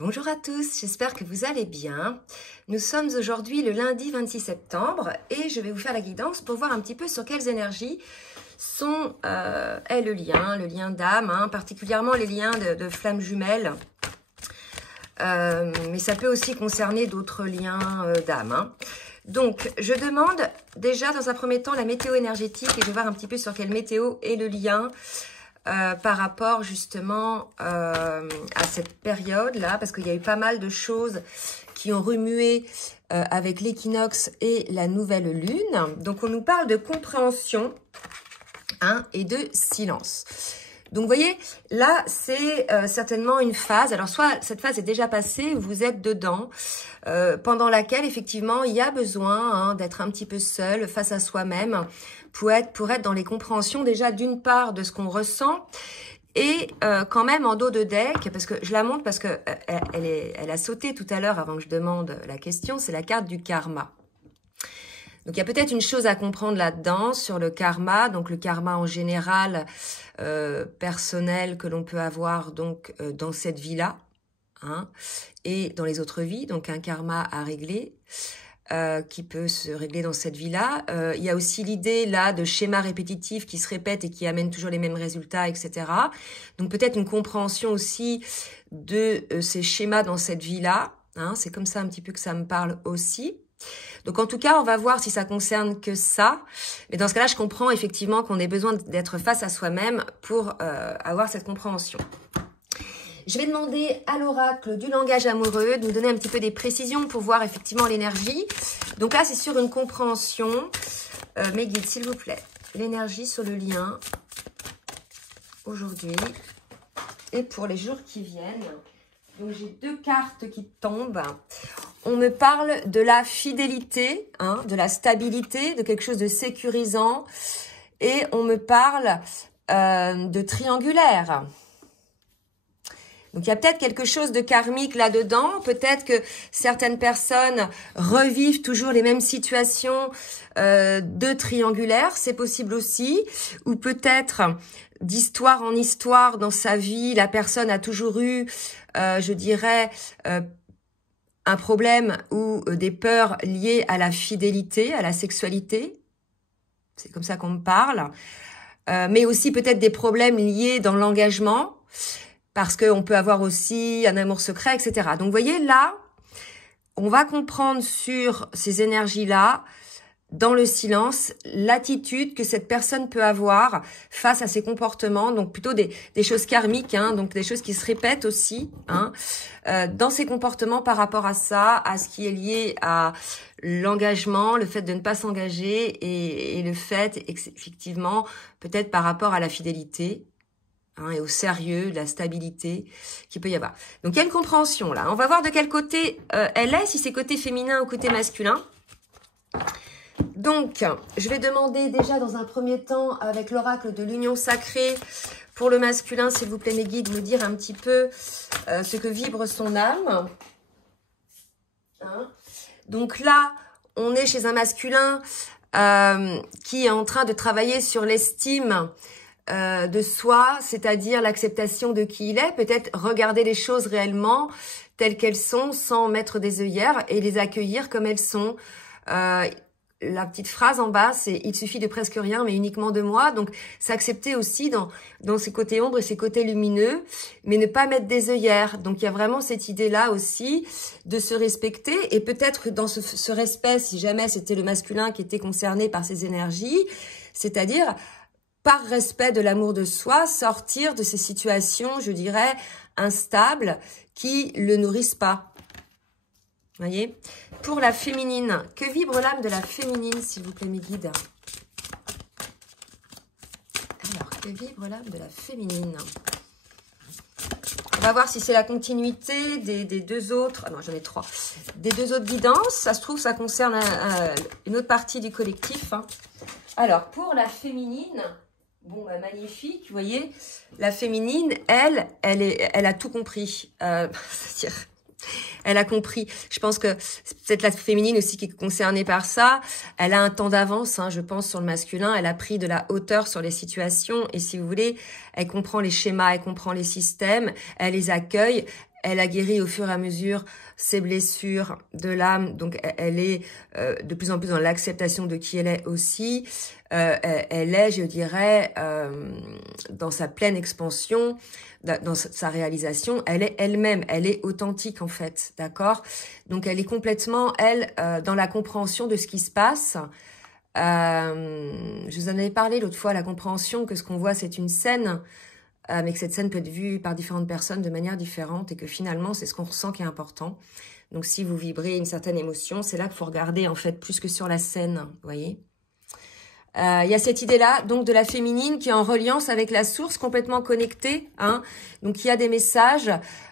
Bonjour à tous, j'espère que vous allez bien. Nous sommes aujourd'hui le lundi 26 septembre et je vais vous faire la guidance pour voir un petit peu sur quelles énergies est le lien d'âme, particulièrement les liens de flammes jumelles. Mais ça peut aussi concerner d'autres liens d'âme. Donc, je demande déjà dans un premier temps la météo énergétique et je vais voir un petit peu sur quelle météo est le lien par rapport justement à cette période-là, parce qu'il y a eu pas mal de choses qui ont remué avec l'équinoxe et la nouvelle lune. Donc, on nous parle de compréhension et de silence. Donc, vous voyez, là, c'est certainement une phase. Alors, soit cette phase est déjà passée, vous êtes dedans, pendant laquelle, effectivement, il y a besoin d'être un petit peu seul face à soi-même pour être dans les compréhensions déjà d'une part de ce qu'on ressent et quand même en dos de deck, parce que je la montre parce que elle a sauté tout à l'heure avant que je demande la question, c'est la carte du karma. Donc, il y a peut-être une chose à comprendre là-dedans sur le karma. Donc, le karma en général personnel que l'on peut avoir donc dans cette vie-là et dans les autres vies. Donc, un karma à régler qui peut se régler dans cette vie-là. Il y a aussi l'idée là de schémas répétitifs qui se répètent et qui amènent toujours les mêmes résultats, etc. Donc, peut-être une compréhension aussi de ces schémas dans cette vie-là. C'est comme ça un petit peu que ça me parle aussi. Donc, en tout cas, on va voir si ça concerne que ça. Mais dans ce cas-là, je comprends effectivement qu'on ait besoin d'être face à soi-même pour avoir cette compréhension. Je vais demander à l'oracle du langage amoureux de nous donner un petit peu des précisions pour voir effectivement l'énergie. Donc là, c'est sur une compréhension. Mes guides, s'il vous plaît. L'énergie sur le lien aujourd'hui et pour les jours qui viennent. Donc, j'ai deux cartes qui tombent. On me parle de la fidélité, de la stabilité, de quelque chose de sécurisant. Et on me parle de triangulaire. Donc, il y a peut-être quelque chose de karmique là-dedans. Peut-être que certaines personnes revivent toujours les mêmes situations de triangulaire. C'est possible aussi. Ou peut-être d'histoire en histoire dans sa vie, la personne a toujours eu, je dirais, un problème ou des peurs liées à la fidélité, à la sexualité. C'est comme ça qu'on me parle. Mais aussi peut-être des problèmes liés dans l'engagement, parce qu'on peut avoir aussi un amour secret, etc. Donc, vous voyez, là, on va comprendre sur ces énergies-là, dans le silence, l'attitude que cette personne peut avoir face à ses comportements, donc plutôt des choses karmiques, donc des choses qui se répètent aussi, dans ses comportements par rapport à ça, à ce qui est lié à l'engagement, le fait de ne pas s'engager et le fait, effectivement, peut-être par rapport à la fidélité, et au sérieux, de la stabilité qu'il peut y avoir. Donc, il y a une compréhension là. On va voir de quel côté elle est, si c'est côté féminin ou côté masculin. Donc, je vais demander déjà dans un premier temps avec l'oracle de l'union sacrée pour le masculin, s'il vous plaît mes guides, me dire un petit peu ce que vibre son âme. Donc là, on est chez un masculin qui est en train de travailler sur l'estime de soi, c'est-à-dire l'acceptation de qui il est, peut-être regarder les choses réellement telles qu'elles sont sans mettre des œillères et les accueillir comme elles sont. La petite phrase en bas, c'est « il suffit de presque rien, mais uniquement de moi ». Donc, s'accepter aussi dans ses côtés ombres et ses côtés lumineux, mais ne pas mettre des œillères. Donc, il y a vraiment cette idée-là aussi de se respecter. Et peut-être que dans ce respect, si jamais c'était le masculin qui était concerné par ces énergies, c'est-à-dire par respect de l'amour de soi, sortir de ces situations, je dirais, instables, qui le nourrissent pas. Voyez? Pour la féminine, que vibre l'âme de la féminine, s'il vous plaît, mes guides? Alors, que vibre l'âme de la féminine? On va voir si c'est la continuité des deux autres. Ah non, j'en ai trois. Des deux autres guidances. Ça se trouve, ça concerne une autre partie du collectif. Alors, pour la féminine, bon, bah, magnifique, vous voyez, la féminine, elle a tout compris. C'est-à-dire, elle a compris. Je pense que c'est peut-être la féminine aussi qui est concernée par ça. Elle a un temps d'avance, je pense, sur le masculin. Elle a pris de la hauteur sur les situations. Et si vous voulez, elle comprend les schémas, elle comprend les systèmes, elle les accueille. elle a guéri au fur et à mesure ses blessures de l'âme, donc elle est de plus en plus dans l'acceptation de qui elle est aussi. Elle est, je dirais, dans sa pleine expansion, dans sa réalisation, elle est elle-même, elle est authentique en fait, d'accord? Donc elle est complètement, elle, dans la compréhension de ce qui se passe. Je vous en avais parlé l'autre fois, la compréhension que ce qu'on voit c'est une scène, mais que cette scène peut être vue par différentes personnes de manière différente et que finalement c'est ce qu'on ressent qui est important. Donc si vous vibrez une certaine émotion, c'est là qu'il faut regarder en fait plus que sur la scène, vous voyez. Il y a cette idée-là, donc de la féminine qui est en reliance avec la source, complètement connectée, hein. Donc il y a des messages,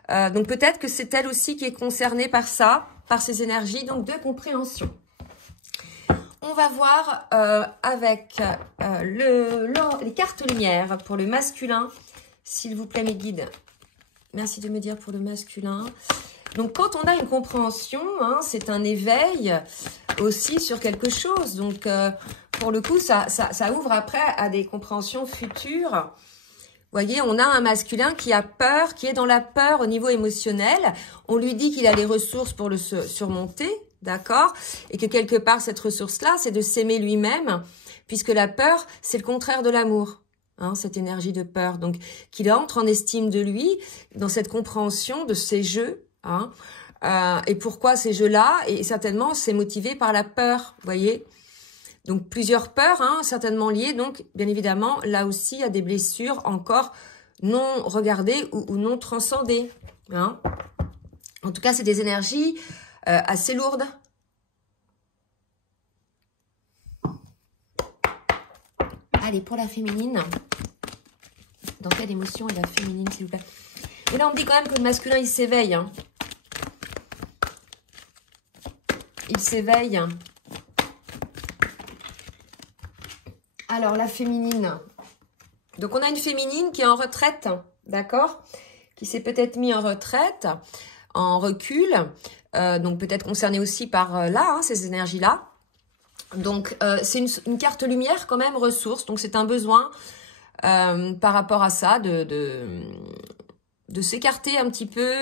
donc peut-être que c'est elle aussi qui est concernée par ça, par ces énergies, donc de compréhension. On va voir avec les cartes lumière pour le masculin, s'il vous plaît mes guides. Merci de me dire pour le masculin. Donc quand on a une compréhension, hein, c'est un éveil aussi sur quelque chose. Donc pour le coup, ça ouvre après à des compréhensions futures. Vous voyez, on a un masculin qui a peur, qui est dans la peur au niveau émotionnel. On lui dit qu'il a les ressources pour le surmonter, d'accord? Et que quelque part, cette ressource-là, c'est de s'aimer lui-même, puisque la peur, c'est le contraire de l'amour. Hein, cette énergie de peur. Donc, qu'il entre en estime de lui, dans cette compréhension de ses jeux. Hein, et pourquoi ces jeux-là? Et certainement, c'est motivé par la peur, vous voyez. Donc, plusieurs peurs, hein, certainement liées. Donc, bien évidemment, là aussi, il y a des blessures encore non regardées ou non transcendées. Hein. En tout cas, c'est des énergies assez lourdes. Allez, pour la féminine. Dans quelle émotion est la féminine, s'il vous plaît? Et là, on me dit quand même que le masculin, il s'éveille. Hein. Il s'éveille. Alors, la féminine. Donc, on a une féminine qui est en retraite, d'accord? Qui s'est peut-être mis en retraite, en recul. Donc, peut-être concernée aussi par là, hein, ces énergies-là. Donc, c'est une carte lumière quand même, ressource. Donc, c'est un besoin par rapport à ça, de s'écarter un petit peu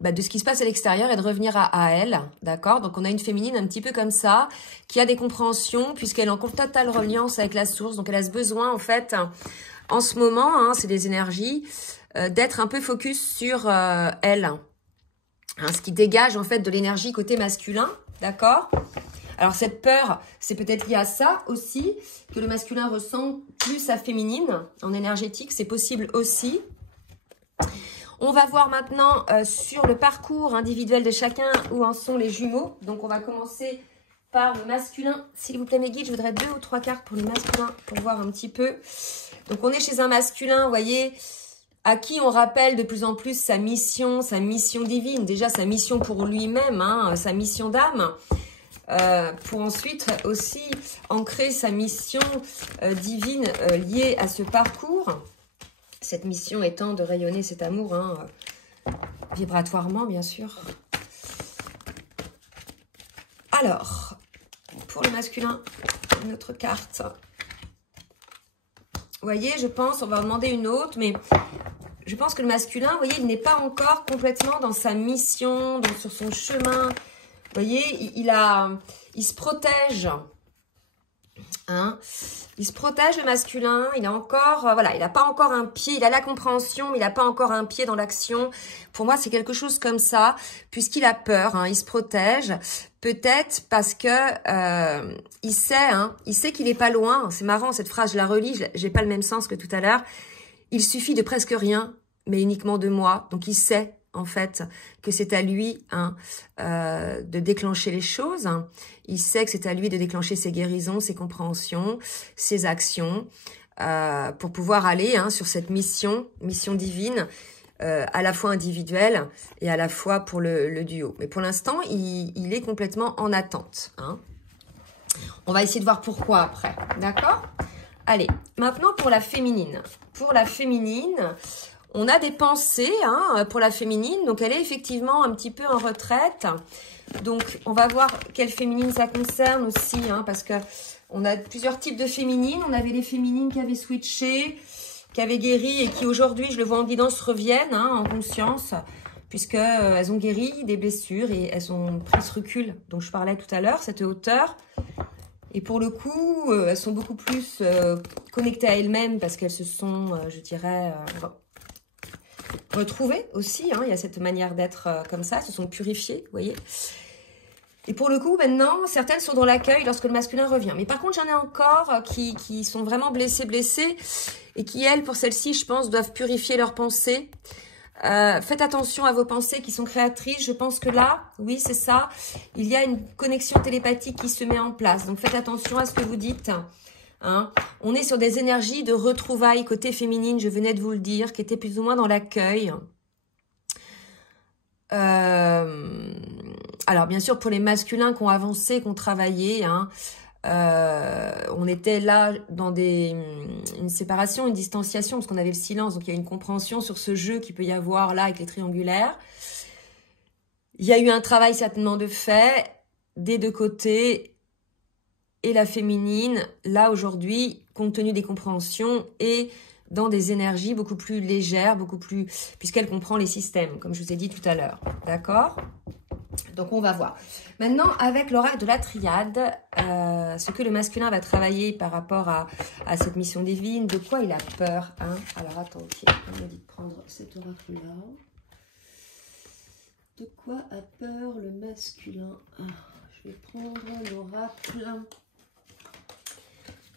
de ce qui se passe à l'extérieur et de revenir à elle, d'accord? Donc, on a une féminine un petit peu comme ça, qui a des compréhensions, puisqu'elle est en totale reliance avec la source. Donc, elle a ce besoin, en fait, en ce moment, hein, c'est des énergies, d'être un peu focus sur elle. Hein, ce qui dégage, en fait, de l'énergie côté masculin, d'accord? Alors, cette peur, c'est peut-être lié à ça aussi, que le masculin ressent plus sa féminine en énergétique. C'est possible aussi. On va voir maintenant sur le parcours individuel de chacun où en sont les jumeaux. Donc, on va commencer par le masculin. S'il vous plaît, mes guides, je voudrais 2 ou 3 cartes pour le masculin pour voir un petit peu. Donc, on est chez un masculin, vous voyez, à qui on rappelle de plus en plus sa mission divine. Déjà, sa mission pour lui-même, hein, sa mission d'âme. Pour ensuite aussi ancrer sa mission divine liée à ce parcours. Cette mission étant de rayonner cet amour, hein, vibratoirement, bien sûr. Alors, pour le masculin, notre carte. Vous voyez, je pense, on va en demander une autre, mais je pense que le masculin, vous voyez, il n'est pas encore complètement dans sa mission, donc sur son chemin. Vous voyez, il se protège. Hein, il se protège le masculin, il a encore, voilà, il n'a pas encore un pied, il a la compréhension, mais il n'a pas encore un pied dans l'action. Pour moi, c'est quelque chose comme ça, puisqu'il a peur, hein, il se protège, peut-être parce que il sait qu'il n'est pas loin. C'est marrant, cette phrase, je la relis, j'ai pas le même sens que tout à l'heure. Il suffit de presque rien, mais uniquement de moi. Donc, il sait, en fait, que c'est à lui de déclencher les choses. Hein. Il sait que c'est à lui de déclencher ses guérisons, ses compréhensions, ses actions, pour pouvoir aller sur cette mission divine, à la fois individuelle et à la fois pour le duo. Mais pour l'instant, il est complètement en attente. Hein. On va essayer de voir pourquoi après, d'accord? Allez, maintenant pour la féminine. Pour la féminine, on a des pensées pour la féminine, donc elle est effectivement un petit peu en retraite. Donc, on va voir quelle féminine ça concerne aussi, parce que on a plusieurs types de féminines. On avait les féminines qui avaient switché, qui avaient guéri et qui aujourd'hui, je le vois en guidance, reviennent hein, en conscience, puisqu'elles ont guéri des blessures et elles ont pris ce recul dont je parlais tout à l'heure, cette hauteur. Et pour le coup, elles sont beaucoup plus connectées à elles-mêmes parce qu'elles se sont, je dirais, retrouvées aussi. Hein, il y a cette manière d'être comme ça, elles se sont purifiées, vous voyez. Et pour le coup, maintenant, certaines sont dans l'accueil lorsque le masculin revient. Mais par contre, j'en ai encore qui sont vraiment blessées, et qui, elles, pour celles-ci, je pense, doivent purifier leurs pensées. Faites attention à vos pensées qui sont créatrices. Je pense que là, oui, c'est ça, il y a une connexion télépathique qui se met en place. Donc, faites attention à ce que vous dites. Hein. On est sur des énergies de retrouvailles côté féminine, je venais de vous le dire, qui étaient plus ou moins dans l'accueil. Alors, bien sûr, pour les masculins qui ont avancé, qui ont travaillé, hein, on était là dans une séparation, une distanciation, parce qu'on avait le silence. Donc, il y a une compréhension sur ce jeu qu'il peut y avoir là avec les triangulaires. Il y a eu un travail certainement de fait des deux côtés. Et la féminine, là, aujourd'hui, compte tenu des compréhensions, est dans des énergies beaucoup plus légères, beaucoup plus... puisqu'elle comprend les systèmes, comme je vous ai dit tout à l'heure. D'accord ? Donc, on va voir. Maintenant, avec l'oracle de la triade, ce que le masculin va travailler par rapport à cette mission divine, de quoi il a peur. Hein. Alors, attendez, on m'a dit de prendre cet oracle-là. De quoi a peur le masculin? Je vais prendre l'oracle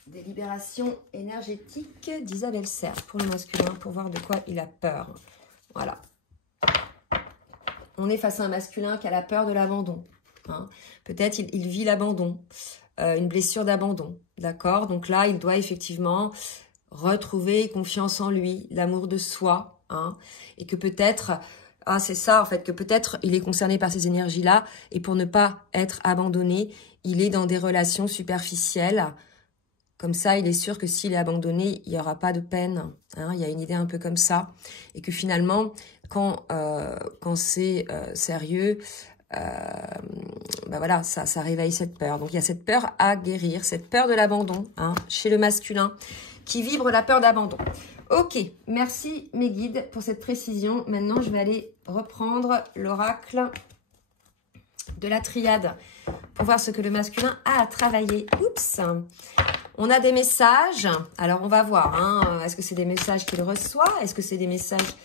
des libérations énergétiques d'Isabelle Serre pour le masculin, pour voir de quoi il a peur. Voilà. On est face à un masculin qui a la peur de l'abandon. Hein. Peut-être il vit l'abandon, une blessure d'abandon. D'accord? Donc là, il doit effectivement retrouver confiance en lui, l'amour de soi. Hein, et que peut-être, c'est ça en fait, que peut-être il est concerné par ces énergies-là. Et pour ne pas être abandonné, il est dans des relations superficielles. Comme ça, il est sûr que s'il est abandonné, il n'y aura pas de peine. Hein, il y a une idée un peu comme ça. Et que finalement, quand c'est sérieux, voilà, ça réveille cette peur. Donc, il y a cette peur à guérir, cette peur de l'abandon, hein, chez le masculin, qui vibre la peur d'abandon. Ok, merci mes guides pour cette précision. Maintenant, je vais aller reprendre l'oracle de la triade pour voir ce que le masculin a à travailler. Oups! On a des messages. Alors, on va voir. Hein, est-ce que c'est des messages qu'il reçoit? Est-ce que c'est des messages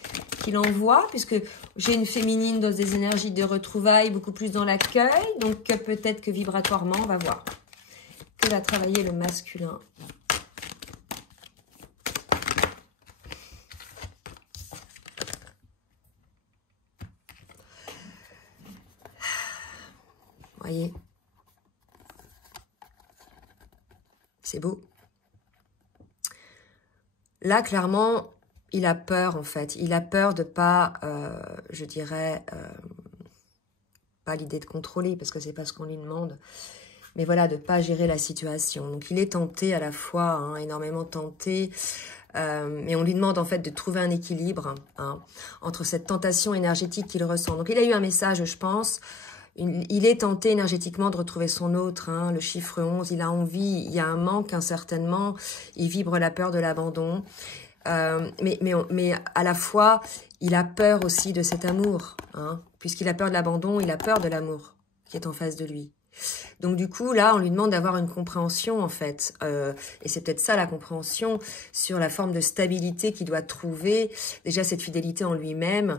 qu'il envoie? Puisque j'ai une féminine dans des énergies de retrouvailles, beaucoup plus dans l'accueil. Donc, peut-être que vibratoirement, on va voir. Que va travailler le masculin? Voyez, c'est beau. Là, clairement, il a peur, en fait. Il a peur de pas, je dirais, pas l'idée de contrôler, parce que c'est pas ce qu'on lui demande, mais voilà, de pas gérer la situation. Donc, il est tenté à la fois, hein, énormément tenté, mais on lui demande, en fait, de trouver un équilibre hein, entre cette tentation énergétique qu'il ressent. Donc, il a eu un message, je pense. Il est tenté énergétiquement de retrouver son autre, hein, le chiffre 11, il a envie, il y a un manque certainement, il vibre la peur de l'abandon, mais à la fois, il a peur aussi de cet amour, hein, puisqu'il a peur de l'abandon, il a peur de l'amour qui est en face de lui. Donc du coup, là, on lui demande d'avoir une compréhension, en fait, et c'est peut-être ça la compréhension, sur la forme de stabilité qu'il doit trouver, déjà cette fidélité en lui-même.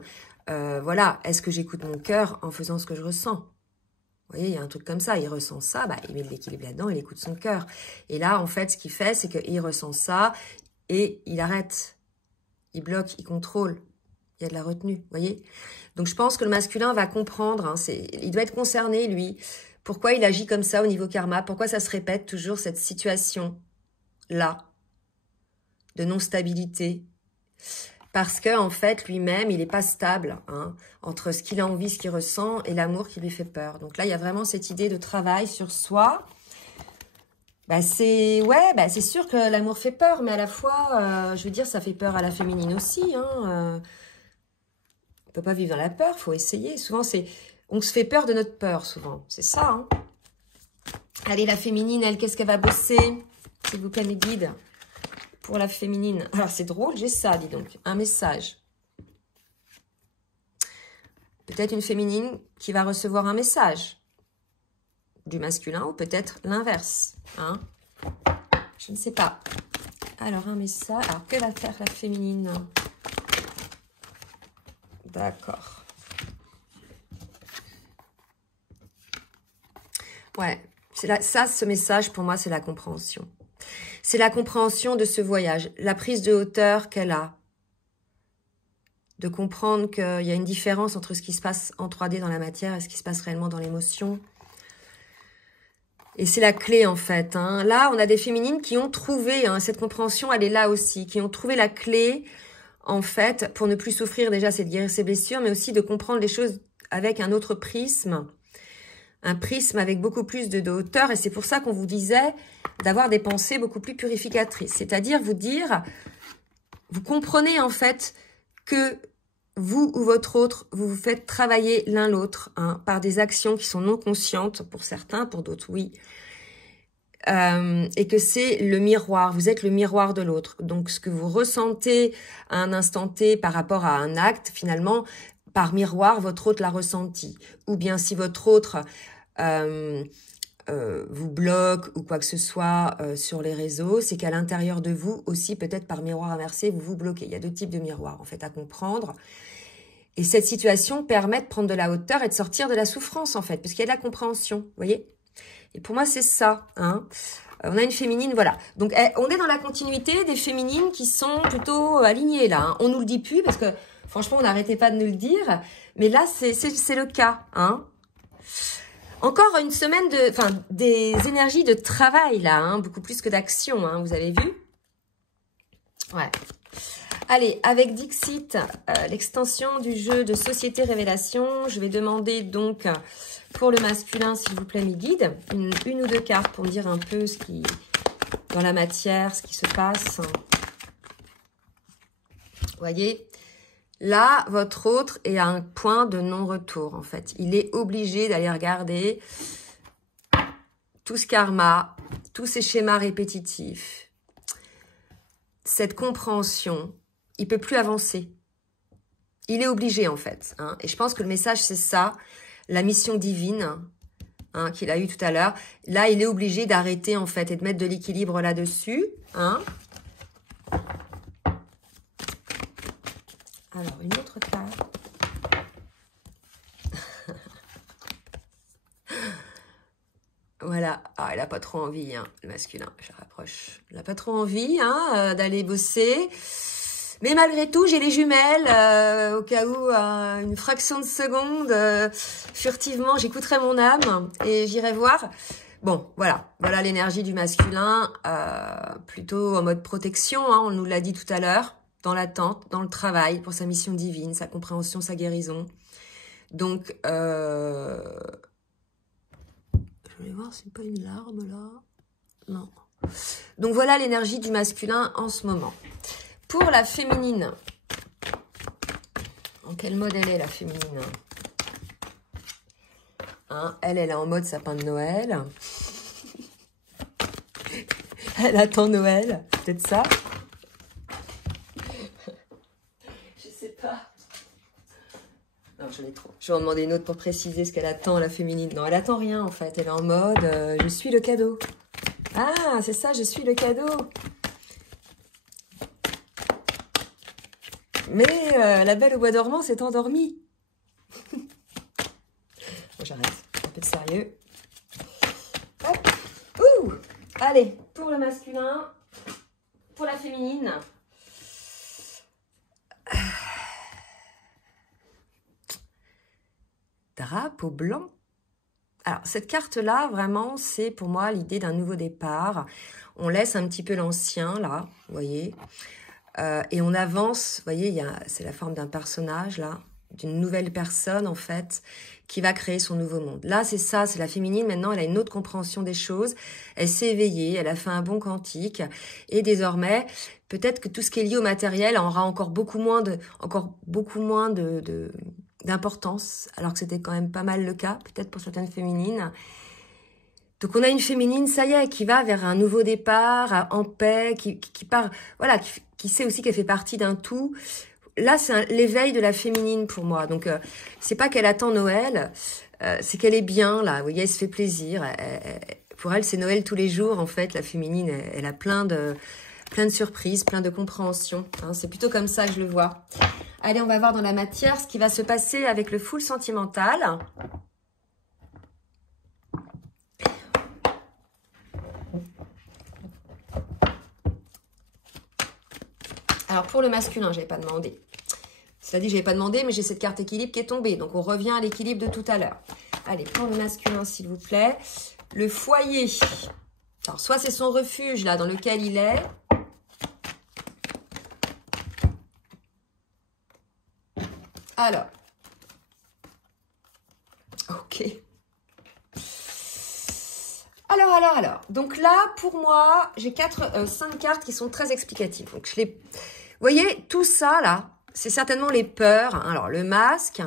Voilà, est-ce que j'écoute mon cœur en faisant ce que je ressens? Vous voyez, il y a un truc comme ça, il ressent ça, il met de l'équilibre là-dedans, il écoute son cœur. Et là, en fait, ce qu'il fait, c'est qu'il ressent ça et il arrête. Il bloque, il contrôle. Il y a de la retenue, vous voyez? Donc, je pense que le masculin va comprendre, hein, il doit être concerné, lui. Pourquoi il agit comme ça au niveau karma? Pourquoi ça se répète toujours, cette situation-là de non-stabilité? Parce que en fait, lui-même, il n'est pas stable hein, entre ce qu'il a envie, ce qu'il ressent et l'amour qui lui fait peur. Donc là, il y a vraiment cette idée de travail sur soi. C'est sûr que l'amour fait peur, mais à la fois, je veux dire, ça fait peur à la féminine aussi. Hein, on ne peut pas vivre dans la peur, il faut essayer. Souvent, on se fait peur de notre peur, souvent. C'est ça. Hein. Allez, la féminine, elle, qu'est-ce qu'elle va bosser? S'il vous plaît, mes guides. pour la féminine. Alors, c'est drôle, j'ai ça, dis donc. Un message. Peut-être une féminine qui va recevoir un message du masculin ou peut-être l'inverse. Hein? Je ne sais pas. Alors, un message. Alors, que va faire la féminine? D'accord. Ouais, ça, ce message, pour moi, c'est la compréhension. C'est la compréhension de ce voyage, la prise de hauteur qu'elle a. De comprendre qu'il y a une différence entre ce qui se passe en 3D dans la matière et ce qui se passe réellement dans l'émotion. Et c'est la clé, en fait. Hein. Là, on a des féminines qui ont trouvé, hein, cette compréhension, elle est là aussi, qui ont trouvé la clé, en fait, pour ne plus souffrir déjà, c'est de guérir ses blessures, mais aussi de comprendre les choses avec un autre prisme. Un prisme avec beaucoup plus de hauteur. Et c'est pour ça qu'on vous disait d'avoir des pensées beaucoup plus purificatrices. C'est-à-dire vous dire, vous comprenez, en fait, que vous ou votre autre, vous vous faites travailler l'un l'autre hein, par des actions qui sont non conscientes pour certains, pour d'autres oui, et que c'est le miroir, vous êtes le miroir de l'autre. Donc ce que vous ressentez à un instant T par rapport à un acte, finalement, par miroir, votre autre l'a ressenti. Ou bien si votre autre vous bloque ou quoi que ce soit sur les réseaux, c'est qu'à l'intérieur de vous aussi, peut-être par miroir inversé, vous vous bloquez. Il y a deux types de miroirs en fait à comprendre. Et cette situation permet de prendre de la hauteur et de sortir de la souffrance en fait, parce qu'il y a de la compréhension, vous voyez. Et pour moi, c'est ça. Hein. On a une féminine, voilà. Donc, on est dans la continuité des féminines qui sont plutôt alignées là. Hein. On nous le dit plus parce que franchement, on n'arrêtait pas de nous le dire. Mais là, c'est le cas. Hein. Encore une semaine des énergies de travail là, hein, beaucoup plus que d'action, hein, vous avez vu? Ouais. Allez, avec Dixit, l'extension du jeu de Société Révélation, je vais demander donc pour le masculin, s'il vous plaît, mes guides, une ou deux cartes pour me dire un peu ce qui, dans la matière, ce qui se passe. Vous voyez? Là, votre autre est à un point de non-retour, en fait. Il est obligé d'aller regarder tout ce karma, tous ces schémas répétitifs, cette compréhension. Il peut plus avancer. Il est obligé, en fait. Hein. Et je pense que le message, c'est ça, la mission divine hein, qu'il a eu tout à l'heure. Là, il est obligé d'arrêter, en fait, et de mettre de l'équilibre là-dessus. Hein. Alors, une autre carte. Voilà. Ah, elle n'a pas trop envie, hein, le masculin. Je rapproche. Elle n'a pas trop envie hein, d'aller bosser. Mais malgré tout, j'ai les jumelles. Au cas où, une fraction de seconde, furtivement, j'écouterai mon âme et j'irai voir. Bon, voilà. Voilà l'énergie du masculin. Plutôt en mode protection, hein, on nous l'a dit tout à l'heure. Dans l'attente, dans le travail, pour sa mission divine, sa compréhension, sa guérison. Donc, je vais voir, c'est pas une larme, là? Non. Donc, voilà l'énergie du masculin en ce moment. Pour la féminine, en quel mode elle est, la féminine hein, elle est en mode sapin de Noël. Elle attend Noël, peut-être ça. Non, j'en ai trop. Je vais en demander une autre pour préciser ce qu'elle attend, la féminine. Non, elle attend rien, en fait. Elle est en mode, je suis le cadeau. Ah, c'est ça, je suis le cadeau. Mais la belle au bois dormant s'est endormie. Bon, j'arrête. Un peu de sérieux. Hop. Ouh. Allez, pour le masculin, pour la féminine. Drapeau blanc. Alors, cette carte-là, vraiment, c'est pour moi l'idée d'un nouveau départ. On laisse un petit peu l'ancien, là, vous voyez. Et on avance, vous voyez, c'est la forme d'un personnage, là, d'une nouvelle personne, en fait, qui va créer son nouveau monde. Là, c'est ça, c'est la féminine. Maintenant, elle a une autre compréhension des choses. Elle s'est éveillée, elle a fait un bon quantique. Et désormais, peut-être que tout ce qui est lié au matériel aura encore beaucoup moins d'importance, alors que c'était quand même pas mal le cas, peut-être pour certaines féminines. Donc on a une féminine, ça y est, qui va vers un nouveau départ, en paix, qui part, voilà, qui sait aussi qu'elle fait partie d'un tout. Là, c'est l'éveil de la féminine pour moi. Donc, c'est pas qu'elle attend Noël, c'est qu'elle est bien, là. Vous voyez, elle se fait plaisir. Pour elle, c'est Noël tous les jours, en fait. La féminine, elle a plein de surprises, plein de compréhension. Hein. C'est plutôt comme ça que je le vois. Allez, on va voir dans la matière ce qui va se passer avec le full sentimental. Alors, pour le masculin, je n'avais pas demandé. Cela dit, je n'avais pas demandé, mais j'ai cette carte équilibre qui est tombée. Donc, on revient à l'équilibre de tout à l'heure. Allez, pour le masculin, s'il vous plaît. Le foyer. Alors, soit c'est son refuge, là, dans lequel il est. Alors. Ok. Alors. Donc là, pour moi, j'ai 5 cartes qui sont très explicatives. Donc, vous voyez, tout ça, là, c'est certainement les peurs. Alors, le masque,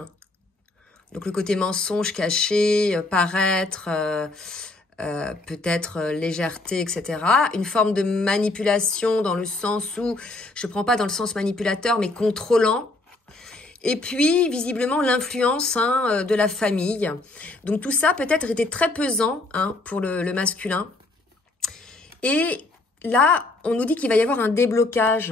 donc le côté mensonge caché, paraître, peut-être légèreté, etc. Une forme de manipulation dans le sens où, je ne prends pas dans le sens manipulateur, mais contrôlant. Et puis, visiblement, l'influence de la famille. Donc, tout ça, peut-être, était très pesant pour le masculin. Et là, on nous dit qu'il va y avoir un déblocage.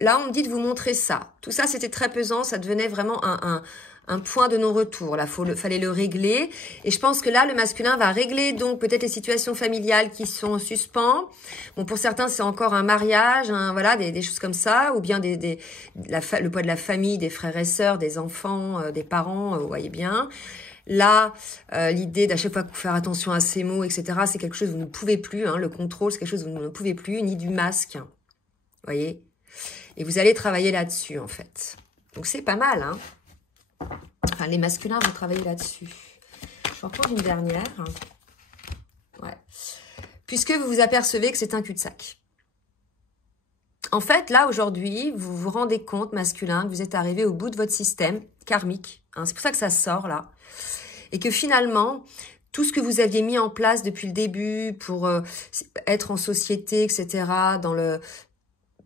Là, on me dit de vous montrer ça. Tout ça, c'était très pesant. Ça devenait vraiment un point de non-retour. Là, fallait le régler. Et je pense que là, le masculin va régler donc peut-être les situations familiales qui sont en suspens. Bon, pour certains, c'est encore un mariage, voilà, des choses comme ça, ou bien le poids de la famille, des frères et sœurs, des enfants, des parents, vous voyez bien. Là, l'idée d'à chaque fois faire attention à ses mots, etc., c'est quelque chose que vous ne pouvez plus. Le contrôle, c'est quelque chose que vous ne pouvez plus, ni du masque. Vous voyez? Et vous allez travailler là-dessus, en fait. Donc, c'est pas mal, Enfin, les masculins vont travailler là-dessus. Je vais en prendre une dernière. Ouais. Puisque vous vous apercevez que c'est un cul-de-sac. En fait, là, aujourd'hui, vous vous rendez compte, masculin, que vous êtes arrivé au bout de votre système karmique. C'est pour ça que ça sort, là. Et que finalement, tout ce que vous aviez mis en place depuis le début pour être en société, etc.,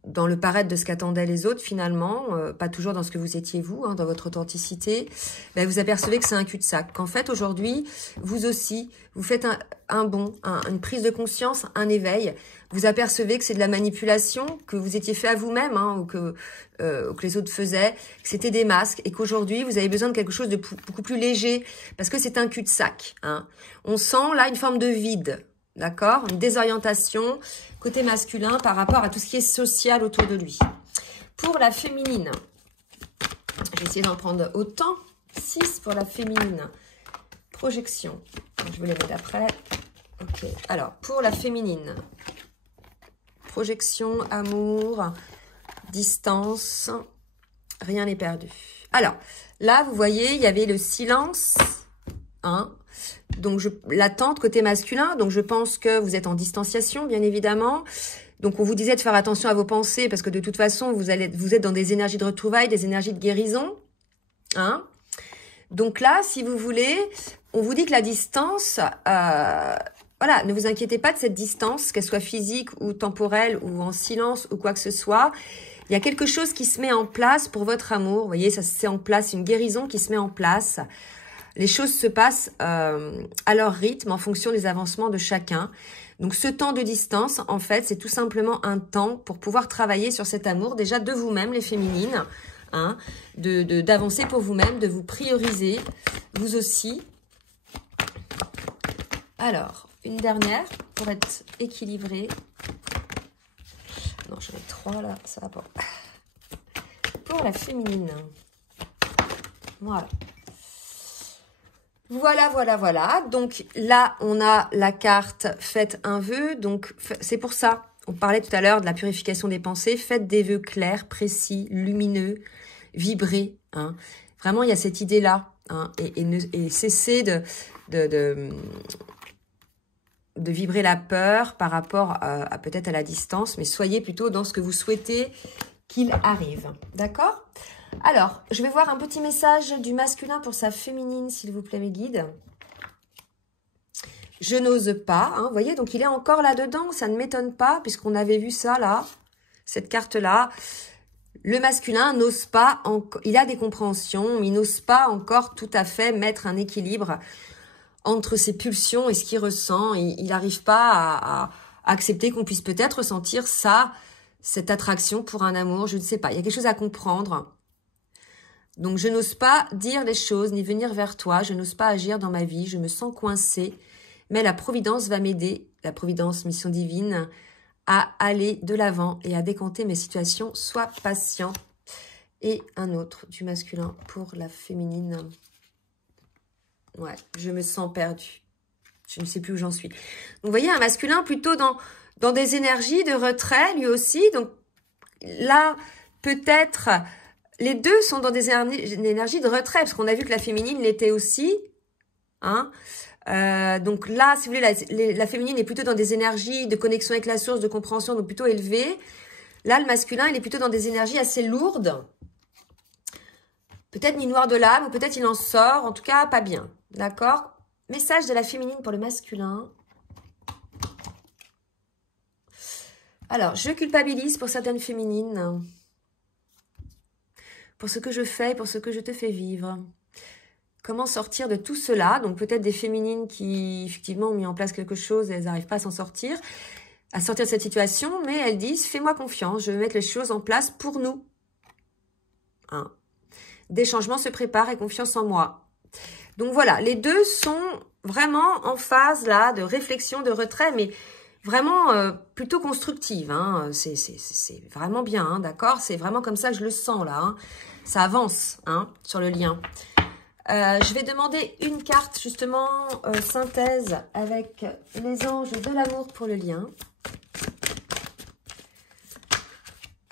dans le paraître de ce qu'attendaient les autres, finalement, pas toujours dans ce que vous étiez vous, dans votre authenticité, ben vous apercevez que c'est un cul-de-sac. Qu'en fait, aujourd'hui, vous aussi, vous faites une prise de conscience, un éveil. Vous apercevez que c'est de la manipulation, que vous étiez fait à vous-même, ou que les autres faisaient, que c'était des masques, et qu'aujourd'hui, vous avez besoin de quelque chose de beaucoup plus léger, parce que c'est un cul-de-sac. On sent là une forme de vide. D'accord? Une désorientation côté masculin par rapport à tout ce qui est social autour de lui. Pour la féminine, je vais essayer d'en prendre autant. 6 pour la féminine. Projection. Je vais les mettre après. Ok. Alors, pour la féminine. Projection, amour, distance. Rien n'est perdu. Alors, là, vous voyez, il y avait le silence. Donc, l'attente côté masculin. Donc, je pense que vous êtes en distanciation, bien évidemment. Donc, on vous disait de faire attention à vos pensées parce que de toute façon, vous êtes dans des énergies de retrouvailles, des énergies de guérison. Donc là, si vous voulez, on vous dit que la distance, voilà, ne vous inquiétez pas de cette distance, qu'elle soit physique ou temporelle ou en silence ou quoi que ce soit. Il y a quelque chose qui se met en place pour votre amour. Vous voyez, ça se met en place, une guérison qui se met en place. Les choses se passent à leur rythme en fonction des avancements de chacun. Donc, ce temps de distance, en fait, c'est tout simplement un temps pour pouvoir travailler sur cet amour, déjà de vous-même, les féminines, d'avancer pour vous-même, de vous prioriser, vous aussi. Alors, une dernière pour être équilibrée. Non, j'en ai 3 là, ça va pas. Pour la féminine. Voilà. Voilà. Donc là, on a la carte « Faites un vœu ». Donc, c'est pour ça, on parlait tout à l'heure de la purification des pensées. Faites des vœux clairs, précis, lumineux, vibrés. Vraiment, il y a cette idée-là. Et cessez de vibrer la peur par rapport à peut-être à la distance. Mais soyez plutôt dans ce que vous souhaitez qu'il arrive. D'accord ? Alors, je vais voir un petit message du masculin pour sa féminine, s'il vous plaît, mes guides. Je n'ose pas, hein, vous voyez, donc il est encore là-dedans, ça ne m'étonne pas, puisqu'on avait vu ça là, cette carte-là. Le masculin n'ose pas, il a des compréhensions, mais il n'ose pas encore tout à fait mettre un équilibre entre ses pulsions et ce qu'il ressent. Il n'arrive pas à accepter qu'on puisse peut-être ressentir ça, cette attraction pour un amour, je ne sais pas. Il y a quelque chose à comprendre. Donc, je n'ose pas dire les choses, ni venir vers toi. Je n'ose pas agir dans ma vie. Je me sens coincée. Mais la providence va m'aider, la providence, mission divine, à aller de l'avant et à décanter mes situations. Sois patient. Et un autre du masculin pour la féminine. Ouais, je me sens perdue. Je ne sais plus où j'en suis. Donc, vous voyez, un masculin plutôt dans des énergies de retrait, lui aussi. Donc, là, peut-être, les deux sont dans des énergies de retrait, parce qu'on a vu que la féminine l'était aussi. Hein. Donc là, si vous voulez, la féminine est plutôt dans des énergies de connexion avec la source, de compréhension, donc plutôt élevées. Là, le masculin, il est plutôt dans des énergies assez lourdes. Peut-être ni noir de l'âme, ou peut-être il en sort, en tout cas, pas bien. D'accord? Message de la féminine pour le masculin. Alors, je culpabilise pour certaines féminines. Pour ce que je fais, pour ce que je te fais vivre. Comment sortir de tout cela? Donc, peut-être des féminines qui, effectivement, ont mis en place quelque chose et elles n'arrivent pas à s'en sortir, à sortir de cette situation, mais elles disent, fais-moi confiance, je vais mettre les choses en place pour nous. Hein. Des changements se préparent et confiance en moi. Donc, voilà, les deux sont vraiment en phase, là, de réflexion, de retrait, mais vraiment plutôt constructive. Hein. C'est vraiment bien, hein, d'accord? C'est vraiment comme ça que je le sens, là. Hein. Ça avance, hein, sur le lien. Je vais demander une carte, justement, synthèse avec les anges de l'amour pour le lien.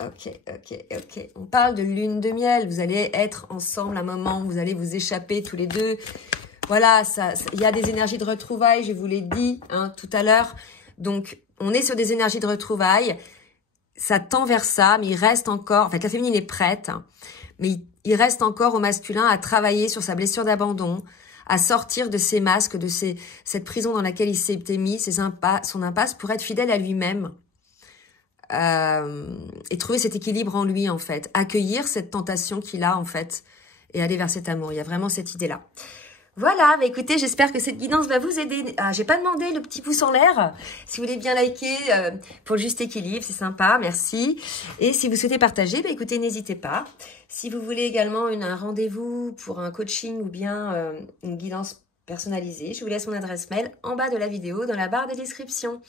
Ok. On parle de lune de miel. Vous allez être ensemble un moment, vous allez vous échapper tous les deux. Voilà, il y a des énergies de retrouvailles, je vous l'ai dit hein, tout à l'heure. Donc, on est sur des énergies de retrouvailles. Ça tend vers ça, mais il reste encore... En fait, la féminine est prête, hein, mais il reste encore au masculin à travailler sur sa blessure d'abandon, à sortir de ses masques, de cette prison dans laquelle il s'était mis, son impasse, pour être fidèle à lui-même. Et trouver cet équilibre en lui, en fait. Accueillir cette tentation qu'il a, en fait, et aller vers cet amour. Il y a vraiment cette idée-là. Voilà, bah écoutez, j'espère que cette guidance va vous aider. Ah, j'ai pas demandé le petit pouce en l'air. Si vous voulez bien liker pour le juste équilibre, c'est sympa, merci. Et si vous souhaitez partager, bah écoutez, n'hésitez pas. Si vous voulez également un rendez-vous pour un coaching ou bien une guidance personnalisée, je vous laisse mon adresse mail en bas de la vidéo, dans la barre de description.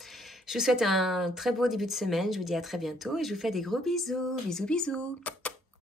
Je vous souhaite un très beau début de semaine, je vous dis à très bientôt et je vous fais des gros bisous. Bisous, bisous.